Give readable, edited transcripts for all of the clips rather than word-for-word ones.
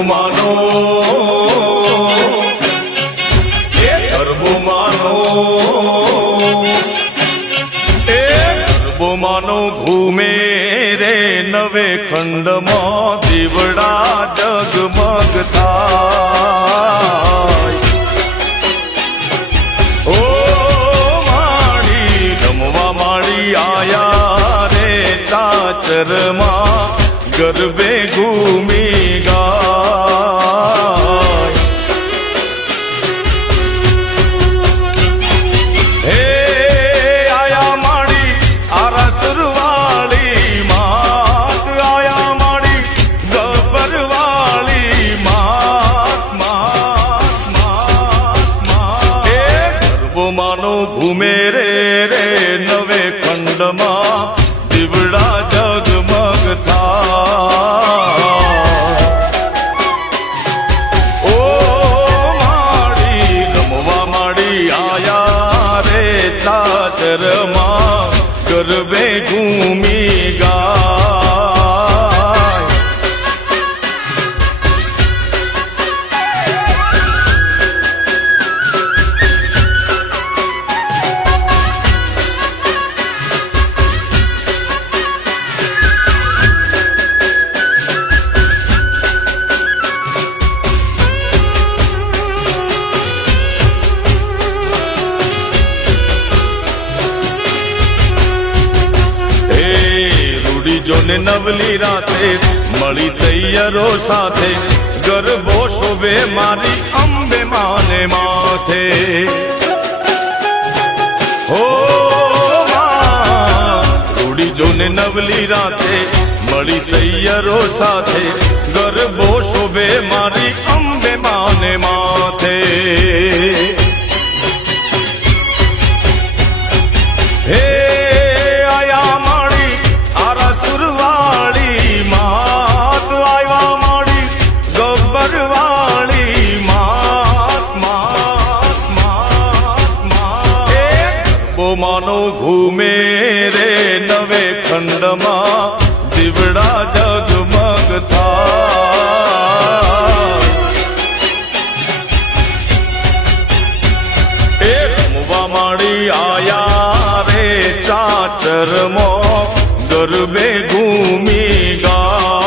માનો એ ગરબો માનો એ ગરબો માનો ઘૂમે રે નવે ખંડમાં દીવડા જગમગ થાય ઓ માડી રમવા માડી આયા રે ચાચરમાં ગરબે ઘૂમી ગાય હે આયા માડી આરસરવાળી માત આયા માડી ગબરવાળી માત માત માત માત હે ગરબો માનો ઘૂમે રે રે નવે ખંડમાં દીવડા જગમગ થાય ઓ માડી રમવા માડી આયા રે ચાચરમાં ગરબે ઘૂમી ગાય જોને નવલી રાતે મળી સૈયરો સાથે ગરબો શોભે મારી અંબે માને માથે હો રૂડી જોને નવલી રાતે મળી સૈયરો સાથે ગરબો શોભે મારી અંબે માને માથે હે સુરવાળી માત આવ્યા માડી ગબ્બરવાળી માત માત માત માત ગરબો માનો ઘૂમે રે નવે ખંડમાં દીવડા જગમગ થાય એ રમવા માડી આયા રે ચાચરમાં ગરબે ઘૂમી ગાય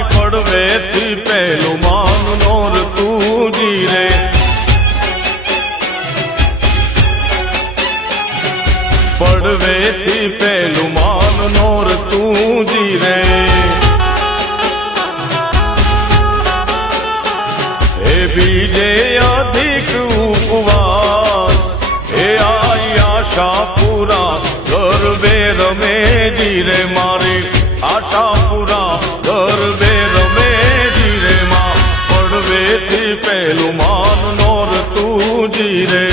પડવેથી પહેલું માન નોર તું જીરે પડવેથી પહેલું માન નોર તું જીરે હે બીજે અધિક ઉપવાસ હે આઈ આશા પૂરા ગરબે રમે જીરે મારી આશા પૂરા ગરબે રમે જીરે માં પડવેથી પહેલું માન નોર તું જીરે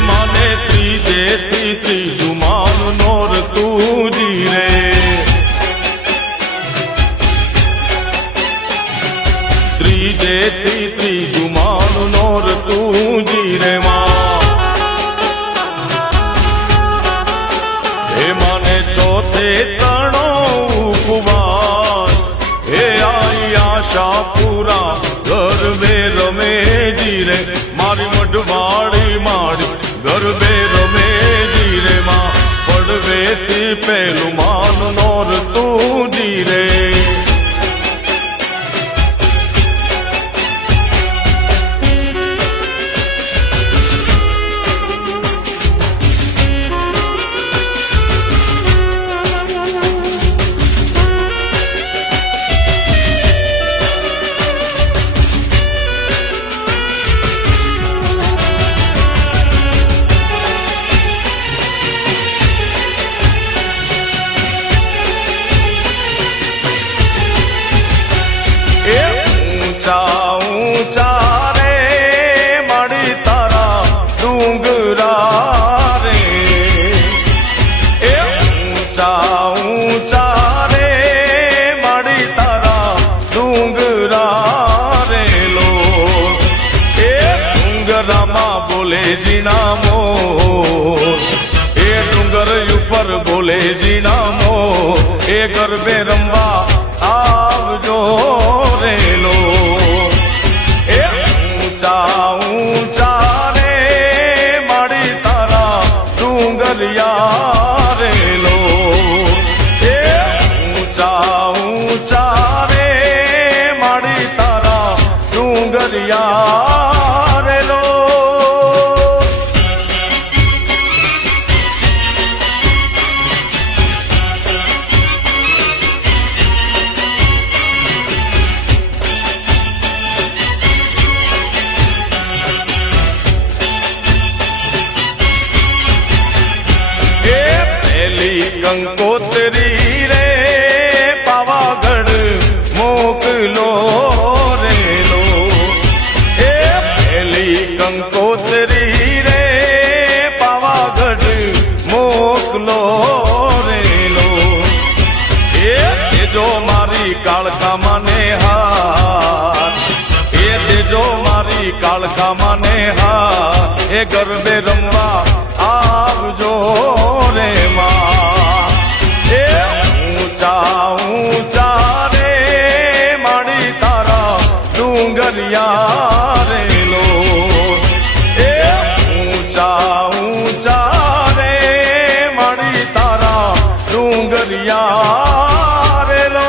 માને ત્રીજેથી ત્રીજું માન નોર તું જીરે ત્રીજેથી ત્રીજું માન નોર તું જીરે માં હે માને ચોથે તણો ઉપવાસ હે આઈ આશા પૂરા ગરબે રમે જીરે મારી મઢવાડી માડી ગરબે રમે જીરે માં પડવેથી પહેલું માન નોર તું મોર એ ડુંગર ઉપર બોલે ઝીણા મોર એ ગરબે રમવા આવજો રેલો એ ઊંચા ઊંચા રે માડી તારા ડુંગરિયા રેલો એ ઊંચા ઊંચા રે માડી તારા ડુંગરિયા રેલો કંકોત્રી રે પાવાગઢ મોકલો રેલો એ પેલી કંકોત્રી રે પાવાગઢ મોકલો રેલો એ દેજો મારી કાળકા માને હાર એ દેજો મારી કાળકા માને હાર એ ગરબે રમવા આવજો રે માં એ ઊંચા ઊંચા રે માડી તારા ડુંગરિયા રેલો એ ઊંચા ઊંચા રે માડી તારા ડુંગરિયા રેલો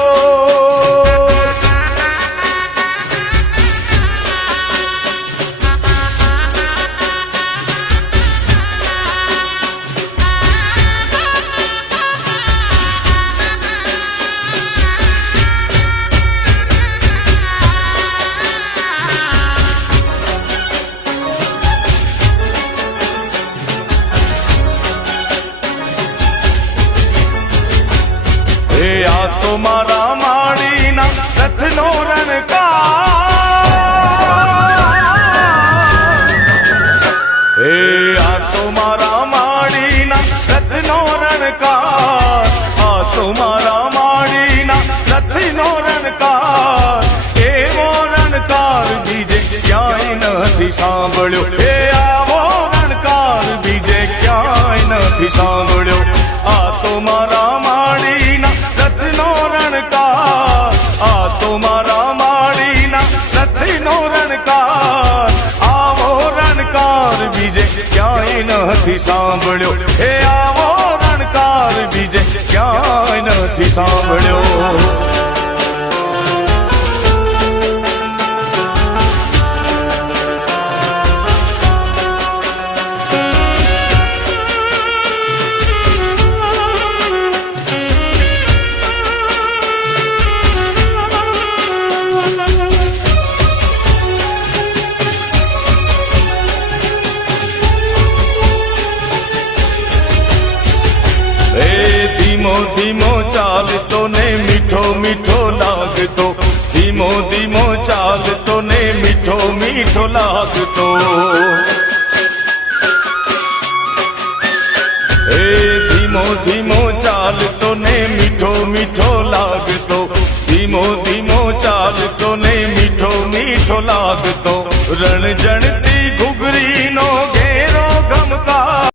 આ તો મારા માડીના રથનો રણકાર એ આ તો મારા માડીના રથનો રણકાર આ તો મારા માડીના રથનો રણકાર એવો રણકાર બીજે ક્યાંય નથી સાંભળ્યો એ આવો રણકાર બીજે ક્યાંય નથી સાંભળ્યો આ તો મારા માડીના રથનો રણકાર આ તો મારા માડીના રથનો રણકાર આવો રણકાર બીજે ક્યાંય નથી સાંભળ્યો હે આવો રણકાર બીજે ક્યાંય નથી સાંભળ્યો ધીમો ધીમો ચાલતો ને મીઠો મીઠો લાગતો ધીમો ધીમો ચાલતો ને મીઠો મીઠો લાગતો એ ધીમો ધીમો ચાલતો ને મીઠો મીઠો લાગતો ધીમો ધીમો ચાલતો ને મીઠો મીઠો લાગતો રણ જણતી